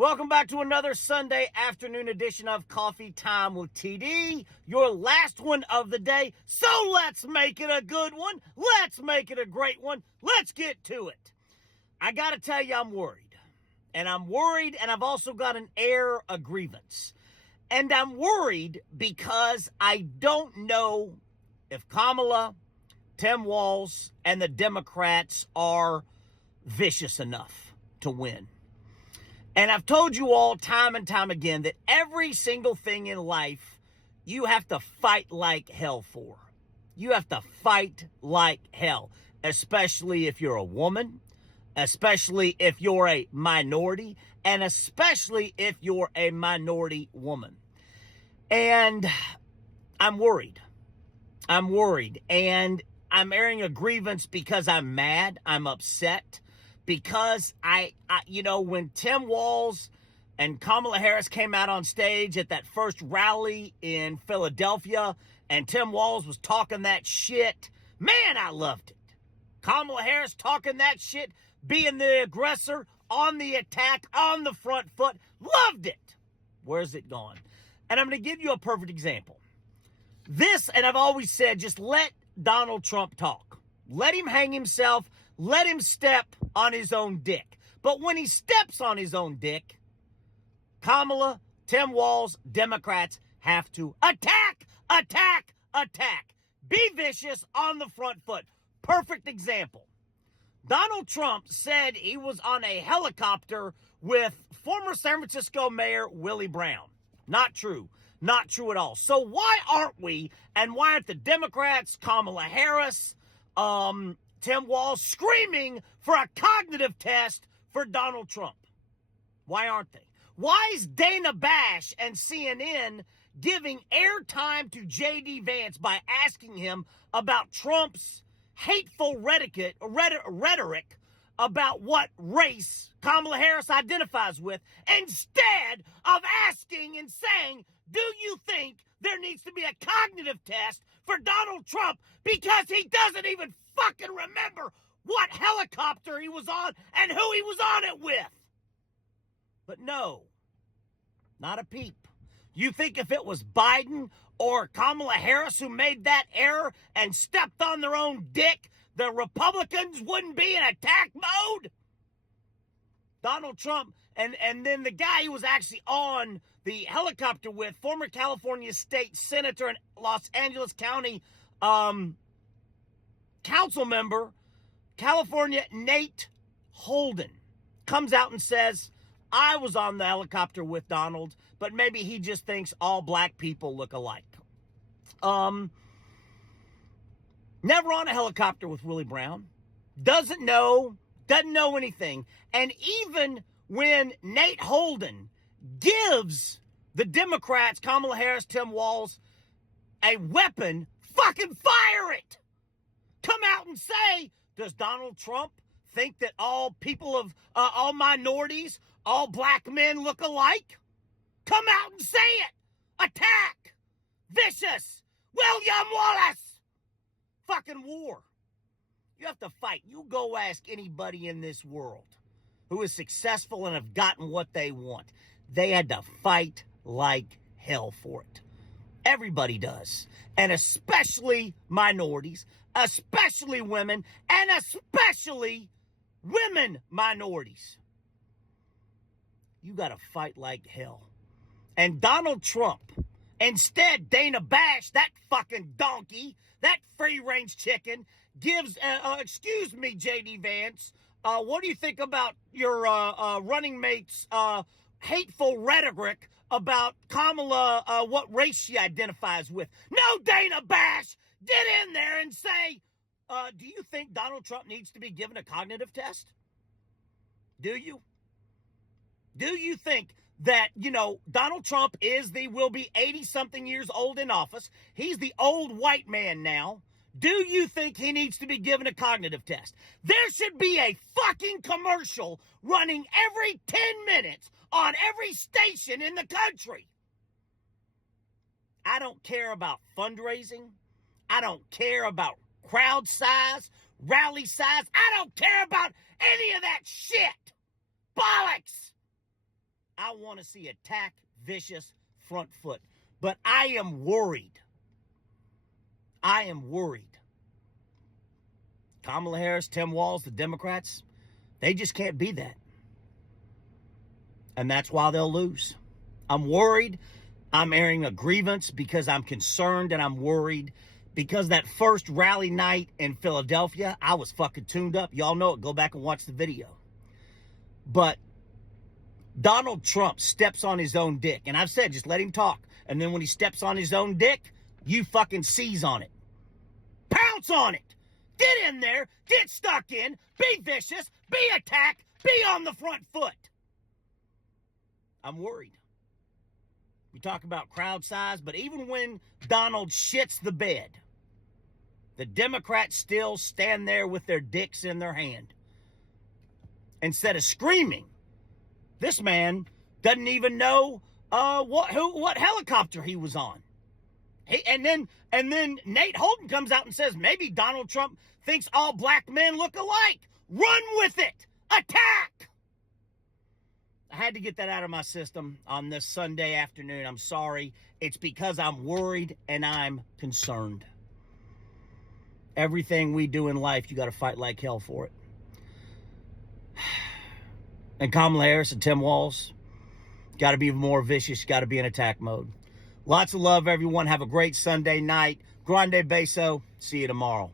Welcome back to another Sunday afternoon edition of Coffee Time with TD, your last one of the day. So let's make it a good one. Let's make it a great one. Let's get to it. I got to tell you, I'm worried. And I've also got an air of grievance. And I'm worried because I don't know if Kamala, Tim Walz, and the Democrats are vicious enough to win. And I've told you all time and time again that every single thing in life you have to fight like hell for. You have to fight like hell, especially if you're a woman, especially if you're a minority, and especially if you're a minority woman. And I'm worried. And I'm airing a grievance because I'm mad. I'm upset. Because when Tim Walz and Kamala Harris came out on stage at that first rally in Philadelphia and Tim Walz was talking that shit, man, I loved it. Kamala Harris talking that shit, being the aggressor, on the attack, on the front foot, loved it. Where's it gone? And I'm going to give you a perfect example. And I've always said, just let Donald Trump talk. Let him hang himself. Let him step on his own dick. But when he steps on his own dick, Kamala, Tim Walz, Democrats have to attack. Be vicious on the front foot. Perfect example. Donald Trump said he was on a helicopter with former San Francisco Mayor Willie Brown. Not true. Not true at all. So why aren't we, and why aren't the Democrats, Kamala Harris, Tim Walz screaming for a cognitive test for Donald Trump? Why aren't they? Why is Dana Bash and CNN giving airtime to J.D. Vance by asking him about Trump's hateful rhetoric about what race Kamala Harris identifies with, instead of asking and saying, do you think there needs to be a cognitive test for Donald Trump because he doesn't even fucking remember what helicopter he was on and who he was on it with? But no, not a peep. You think if it was Biden or Kamala Harris who made that error and stepped on their own dick, the Republicans wouldn't be in attack mode? Donald Trump, and then the guy who was actually on the helicopter with, former California state senator and Los Angeles County council member, California, Nate Holden, comes out and says, I was on the helicopter with Donald, but maybe he just thinks all black people look alike. Never on a helicopter with Willie Brown. Doesn't know anything. And even when Nate Holden gives the Democrats, Kamala Harris, Tim Walz, a weapon, fucking fire it. Come out and say, does Donald Trump think that all people of, all minorities, all black men look alike? Come out and say it. Attack. Vicious. William Wallace. Fucking war. You have to fight. You go ask anybody in this world who is successful and have gotten what they want. They had to fight like hell for it. Everybody does. And especially minorities, especially women, and especially women minorities. You got to fight like hell. And Donald Trump, instead, Dana Bash, that fucking donkey, that free-range chicken, gives, excuse me, J.D. Vance, what do you think about your running mate's hateful rhetoric about Kamala, what race she identifies with? No, Dana Bash, get in there and say, do you think Donald Trump needs to be given a cognitive test? Do you? Do you think that, Donald Trump will be 80-something years old in office? He's the old white man now. Do you think he needs to be given a cognitive test? There should be a fucking commercial running every 10 minutes on every station in the country. I don't care about fundraising. I don't care about crowd size, rally size. I don't care about any of that shit. Bollocks. I want to see attack, vicious, front foot. But I am worried. I am worried. Kamala Harris, Tim Walz, the Democrats, they just can't be that. And that's why they'll lose. I'm worried. I'm airing a grievance because I'm concerned and I'm worried. Because that first rally night in Philadelphia, I was fucking tuned up. Y'all know it. Go back and watch the video. But Donald Trump steps on his own dick. And I've said, just let him talk. And then when he steps on his own dick, you fucking seize on it. Pounce on it. Get in there. Get stuck in. Be vicious. Be attacked. Be on the front foot. I'm worried. We talk about crowd size, but even when Donald shits the bed, the Democrats still stand there with their dicks in their hand. Instead of screaming, this man doesn't even know what helicopter he was on. And then Nate Holden comes out and says maybe Donald Trump thinks all black men look alike. Run with it. Attack. I had to get that out of my system on this Sunday afternoon. I'm sorry. It's because I'm worried and I'm concerned. Everything we do in life, you got to fight like hell for it. And Kamala Harris and Tim Walz, got to be more vicious. Got to be in attack mode. Lots of love, everyone. Have a great Sunday night. Grande beso. See you tomorrow.